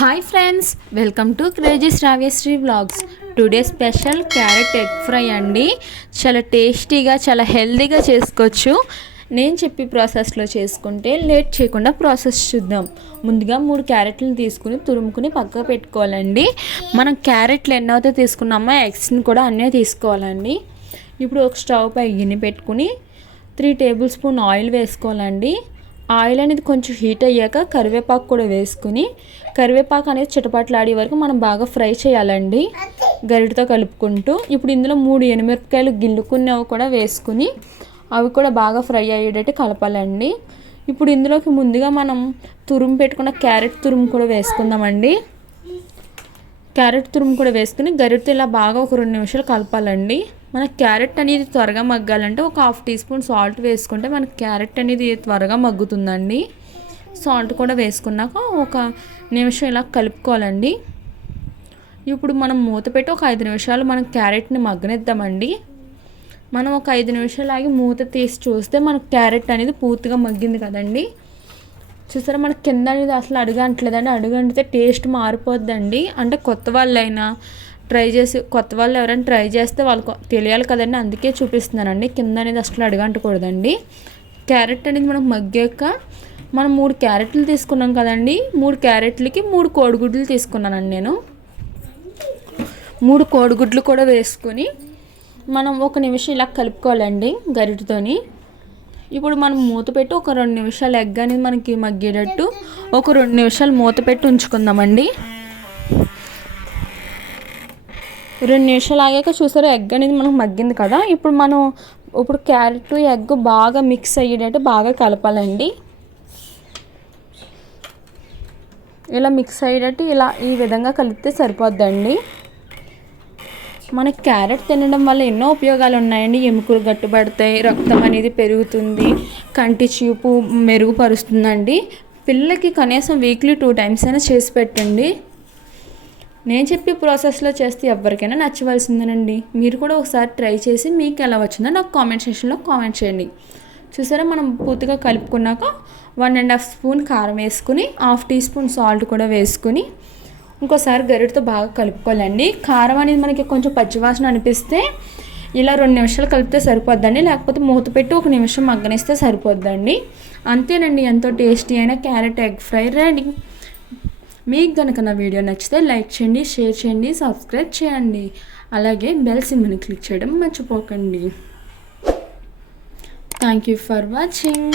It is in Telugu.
Hi friends welcome to crazy Sravyasri vlogs today special carrot egg fry అండి. చాలా టేస్టీగా చాలా హెల్దీగా చేసుకోవచ్చు. నేను చెప్పి ప్రాసెస్లో చేసుకుంటే లేట్ చేయకుండా ప్రాసెస్ చూద్దాం. ముందుగా మూడు క్యారెట్లను తీసుకుని తురుముకుని పక్కకు పెట్టుకోవాలండి. మనం క్యారెట్లు ఎన్నైతే తీసుకున్నామో ఎగ్స్ని కూడా అన్నీ తీసుకోవాలండి. ఇప్పుడు ఒక స్టవ్ పై గిన్నె పెట్టుకుని త్రీ టేబుల్ స్పూన్ ఆయిల్ వేసుకోవాలండి. ఆయిల్ అనేది కొంచెం హీట్ అయ్యాక కరివేపాకు కూడా వేసుకుని కరివేపాకు అనేది చిటపట్లాడే వరకు మనం బాగా ఫ్రై చేయాలండి. గరిటతో కలుపుకుంటూ ఇప్పుడు ఇందులో మూడు ఎనిమిరపకాయలు గిల్లుకున్నవి కూడా వేసుకుని అవి కూడా బాగా ఫ్రై అయ్యేటట్టు కలపాలండి. ఇప్పుడు ఇందులోకి ముందుగా మనం తురుము పెట్టుకున్న క్యారెట్ తురుము కూడా వేసుకుందామండి. క్యారెట్ తురుము కూడా వేసుకుని గరిటతో ఇలా బాగా ఒక రెండు నిమిషాలు కలపాలండి. మన క్యారెట్ అనేది త్వరగా మగ్గాలంటే ఒక హాఫ్ టీ స్పూన్ సాల్ట్ వేసుకుంటే మన క్యారెట్ అనేది త్వరగా మగ్గుతుందండి. సాల్ట్ కూడా వేసుకున్నాక ఒక నిమిషం ఇలా కలుపుకోవాలండి. ఇప్పుడు మనం మూత పెట్టి ఒక ఐదు నిమిషాలు మనం క్యారెట్ని మగ్గనిద్దామండి. మనం ఒక ఐదు నిమిషాలు ఆగి మూత తీసి చూస్తే మనకు క్యారెట్ అనేది పూర్తిగా మగ్గింది కదండి. చూసారా మన కింద అనేది అసలు అడుగంటలేదండి. అడుగంటితే టేస్ట్ మారిపోద్దండి. అంటే కొత్త వాళ్ళైనా ట్రై చేసి కొత్త వాళ్ళు ఎవరైనా ట్రై చేస్తే వాళ్ళకు తెలియాలి కదండి. అందుకే చూపిస్తున్నానండి. కింద అనేది అసలు అడగంటకూడదండి. క్యారెట్ అనేది మనకు మగ్గాక మనం మూడు క్యారెట్లు తీసుకున్నాం కదండి. మూడు క్యారెట్లకి మూడు కోడిగుడ్లు తీసుకున్నానండి నేను. మూడు కోడిగుడ్లు కూడా వేసుకొని మనం ఒక నిమిషం ఇలా కలుపుకోవాలండి గరిటతోని. ఇప్పుడు మనం మూత పెట్టి ఒక రెండు నిమిషాలు ఎగ్ అనేది మనకి మగ్గేటట్టు ఒక రెండు నిమిషాలు మూత పెట్టి ఉంచుకుందామండి. రెండు నిమిషాలు ఆగాక చూసారు ఎగ్ అనేది మనకు మగ్గింది కదా. ఇప్పుడు మనం ఇప్పుడు క్యారెట్ ఎగ్ బాగా మిక్స్ అయ్యేటట్టు బాగా కలపాలండి. ఇలా మిక్స్ అయ్యేటట్టు ఇలా ఈ విధంగా కలిపితే సరిపోద్దండి. మనకి క్యారెట్ తినడం వల్ల ఎన్నో ఉపయోగాలు ఉన్నాయండి. ఎముకలు గట్టుబడతాయి రక్తం అనేది పెరుగుతుంది కంటి చూపు మెరుగుపరుస్తుందండి. పిల్లలకి కనీసం వీక్లీ టూ టైమ్స్ అయినా చేసి పెట్టండి. నేను చెప్పే ప్రాసెస్లో చేస్తే ఎవరికైనా నచ్చవలసిందేనండి. మీరు కూడా ఒకసారి ట్రై చేసి మీకు ఎలా వచ్చిందో నాకు కామెంట్ సెక్షన్లో కామెంట్ చేయండి. చూసారా మనం పూర్తిగా కలుపుకున్నాక వన్ అండ్ హాఫ్ స్పూన్ కారం వేసుకుని హాఫ్ టీ స్పూన్ సాల్ట్ కూడా వేసుకుని ఇంకోసారి గరిటతో బాగా కలుపుకోవాలండి. కారం అనేది మనకి కొంచెం పచ్చివాసన అనిపిస్తే ఇలా రెండు నిమిషాలు కలిపితే సరిపోద్దండి. లేకపోతే మూత పెట్టి ఒక నిమిషం మగ్గనిస్తే సరిపోద్దండి. అంతేనండి ఎంతో టేస్టీ అయిన క్యారెట్ ఎగ్ ఫ్రై రెడీ మీకు కనుక నా వీడియో నచ్చితే లైక్ చేయండి షేర్ చేయండి సబ్స్క్రైబ్ చేయండి. అలాగే బెల్ సిమ్ని క్లిక్ చేయడం మర్చిపోకండి. Thank you for watching